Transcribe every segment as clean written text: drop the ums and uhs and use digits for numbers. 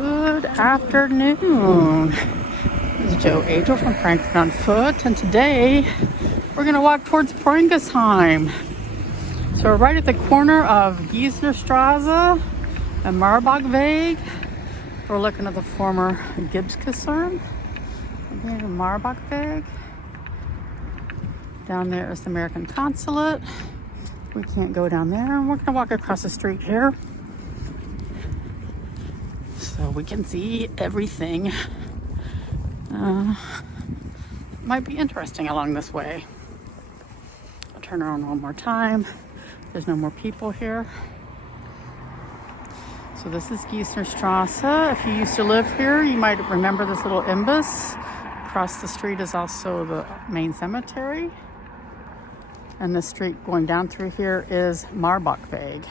Good afternoon. This is Joe Angel from Frankfurt on Foot, and today we're going to walk towards Preungesheim. So we're right at the corner of Gießnerstrasse and Marbachweg. We're looking at the former Gibbs Kasern. Marbachweg. Down there is the American consulate. We can't go down there. We're going to walk across the street here so we can see everything. Might be interesting along this way. I'll turn around one more time. There's no more people here. So this is Gießnerstrasse. If you used to live here, you might remember this little imbus. Across the street is also the main cemetery. And the street going down through here is Marbachweg.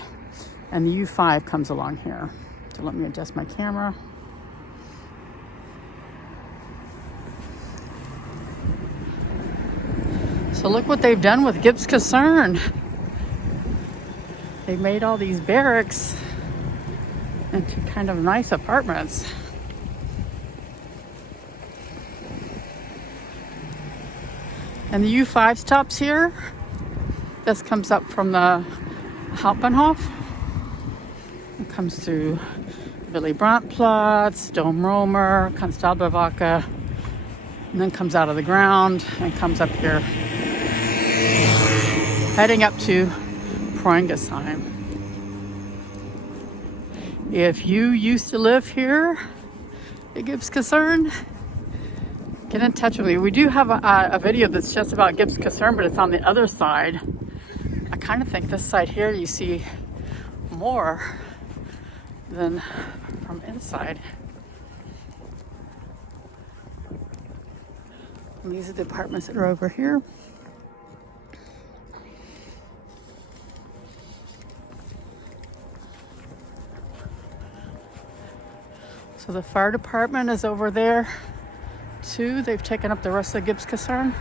And the U5 comes along here. So let me adjust my camera. So look what they've done with Gibbs Kasern. They made all these barracks into kind of nice apartments. And the U5 stops here. This comes up from the Hauptbahnhof. It comes through Willy Brandt-Platz, Dom Romer, Konstablerwache, and then comes out of the ground and comes up here, heading up to Preungesheim. If you used to live here at Gibbs Kasern, get in touch with me. We do have a video that's just about Gibbs Kasern, but it's on the other side. I kind of think this side here you see more than from inside. And these are the apartments that are over here. So the fire department is over there too. They've taken up the rest of Gibbs Kasern.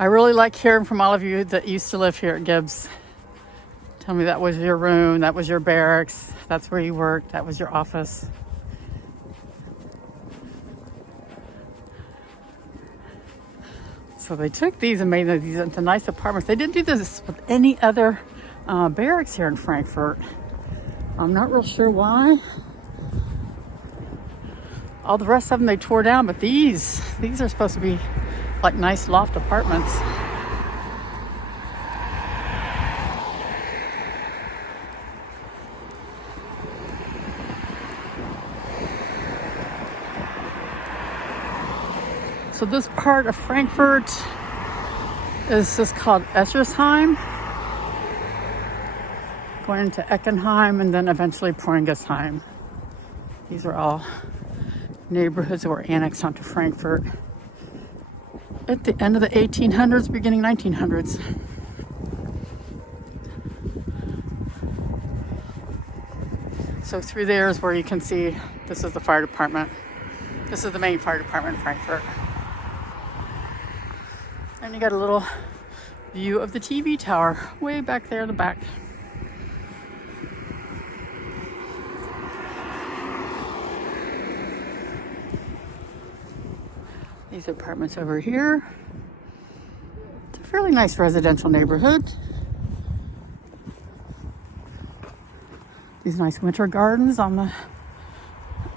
I really like hearing from all of you that used to live here at Gibbs. Tell me that was your room, that was your barracks, that's where you worked, that was your office. So they took these and made these into nice apartments. They didn't do this with any other barracks here in Frankfurt. I'm not real sure why. All the rest of them they tore down, but these are supposed to be like nice loft apartments. So this part of Frankfurt is just called Eschersheim, going into Eckenheim and then eventually Preungesheim. These are all neighborhoods that were annexed onto Frankfurt at the end of the 1800s, beginning 1900s. So through there is where you can see this is the fire department. This is the main fire department in Frankfurt. And you got a little view of the TV tower way back there in the back. These apartments over here. It's a fairly nice residential neighborhood. These nice winter gardens on the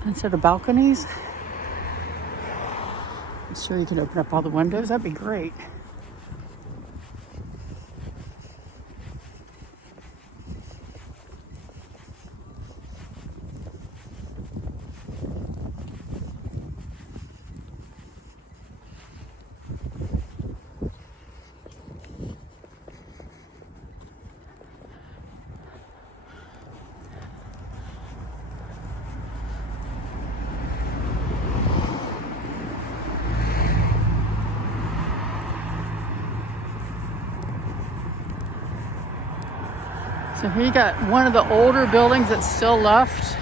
instead of balconies. I'm sure you can open up all the windows. That'd be great. So here you got one of the older buildings that's still left.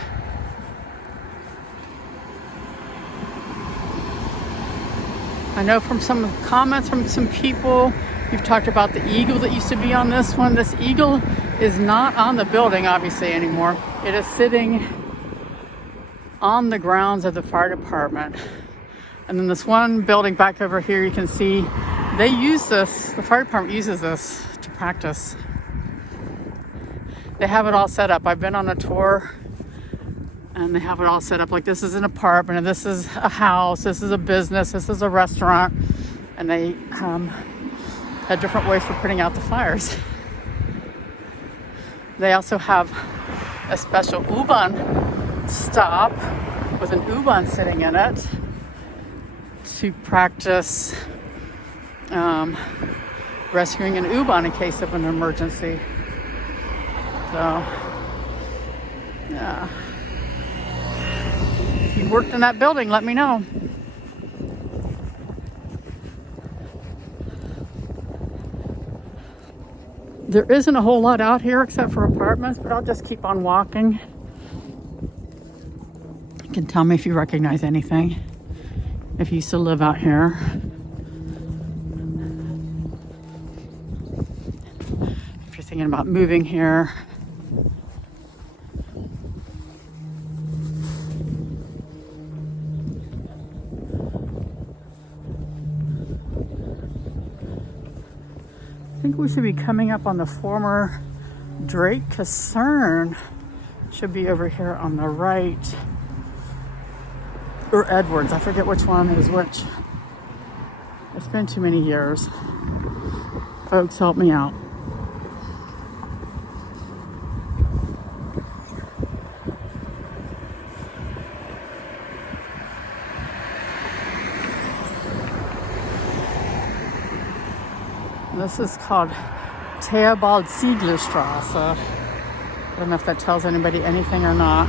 I know from some comments from some people, you've talked about the eagle that used to be on this one. This eagle is not on the building, obviously, anymore. It is sitting on the grounds of the fire department. And then this one building back over here, you can see they use this, the fire department uses this to practice. They have it all set up. I've been on a tour and they have it all set up. Like, this is an apartment, and this is a house, this is a business, this is a restaurant. And they had different ways for putting out the fires. They also have a special U-Bahn stop with an U-Bahn sitting in it to practice rescuing an U-Bahn in case of an emergency. So, yeah. If you worked in that building, let me know. There isn't a whole lot out here except for apartments, but I'll just keep on walking. You can tell me if you recognize anything, if you used to live out here. If you're thinking about moving here. I think we should be coming up on the former Gibbs Kasern. Should be over here on the right. Or Edwards, I forget which one is which. It's been too many years. Folks, help me out. This is called Gießnerstrasse. I don't know if that tells anybody anything or not.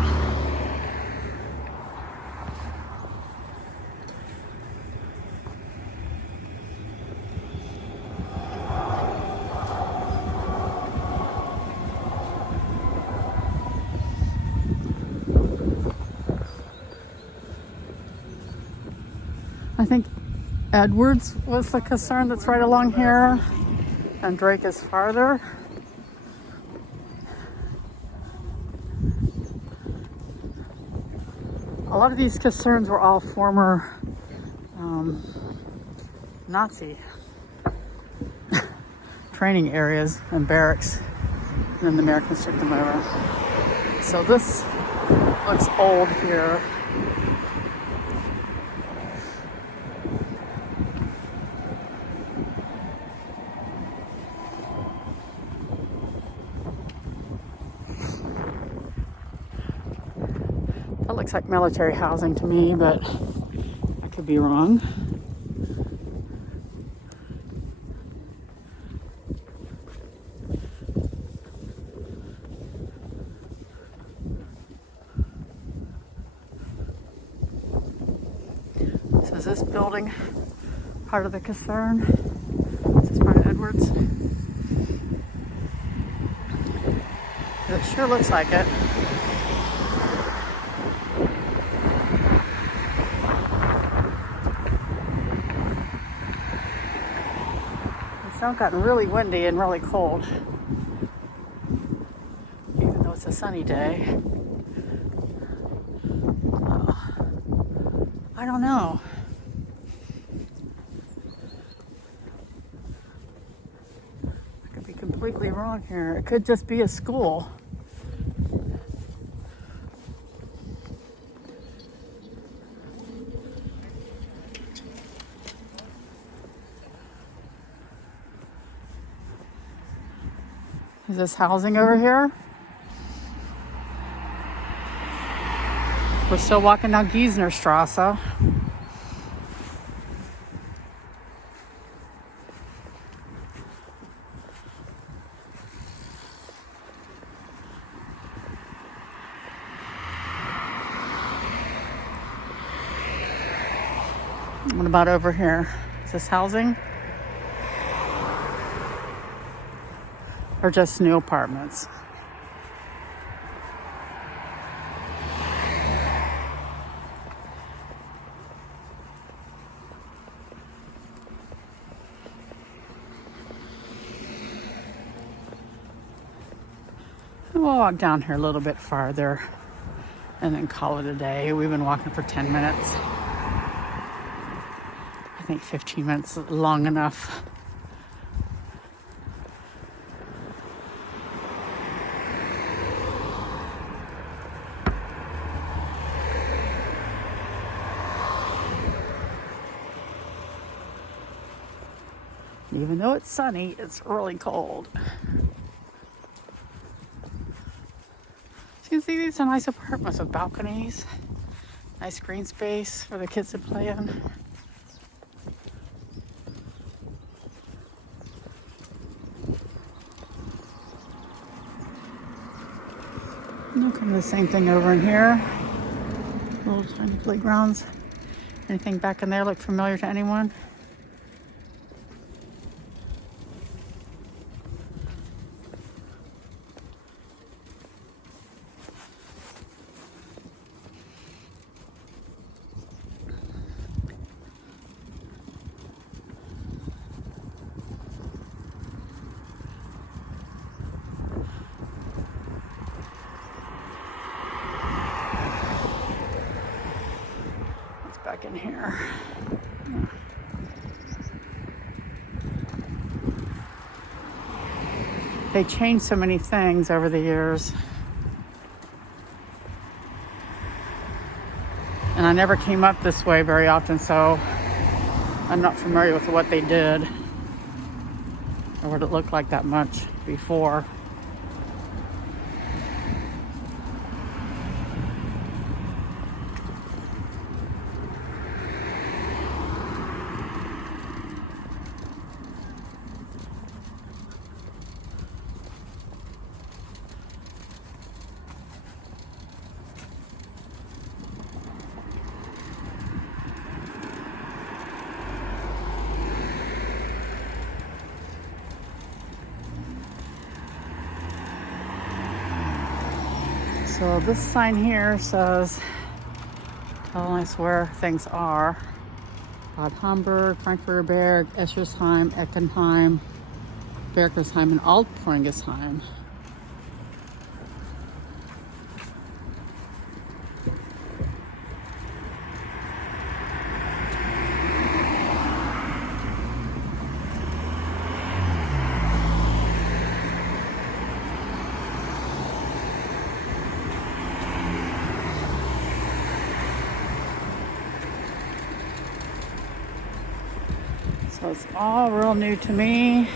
I think Edwards was the Kasern that's right along here, and Drake is farther. A lot of these Kaserns were all former Nazi training areas and barracks, and then the Americans took them over. So this looks old here. That looks like military housing to me, but I could be wrong. So is this building part of the Kasern? Is this part of Edwards? It sure looks like it. It's now gotten really windy and really cold, even though it's a sunny day. I don't know. I could be completely wrong here. It could just be a school. Is this housing over here? We're still walking down Gießnerstrasse. What about over here? Is this housing? Or just new apartments? And we'll walk down here a little bit farther and then call it a day. We've been walking for 10 minutes. I think 15 minutes is long enough. Even though it's sunny, it's really cold. So you can see these are nice apartments with balconies, nice green space for the kids to play in. Look at the same thing over in here. Little tiny playgrounds. Anything back in there look familiar to anyone? Back in here. They changed so many things over the years. And I never came up this way very often, so I'm not familiar with what they did or what it looked like that much before. So this sign here says, telling us where things are. Bad Homburg, Frankfurt Berg, Eschersheim, Eckenheim, Bergersheim, and Alt-Preungesheim. So it's all real new to me.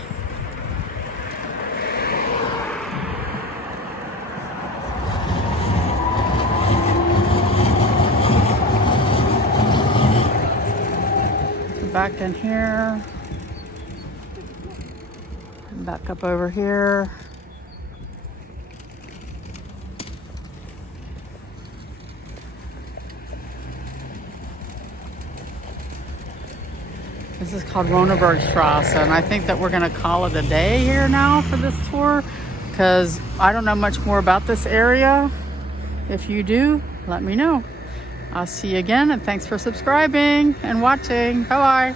Back in here. Back up over here. This is called Gießnerstrasse, and I think that we're going to call it a day here now for this tour because I don't know much more about this area. If you do, let me know. I'll see you again, and thanks for subscribing and watching. Bye-bye.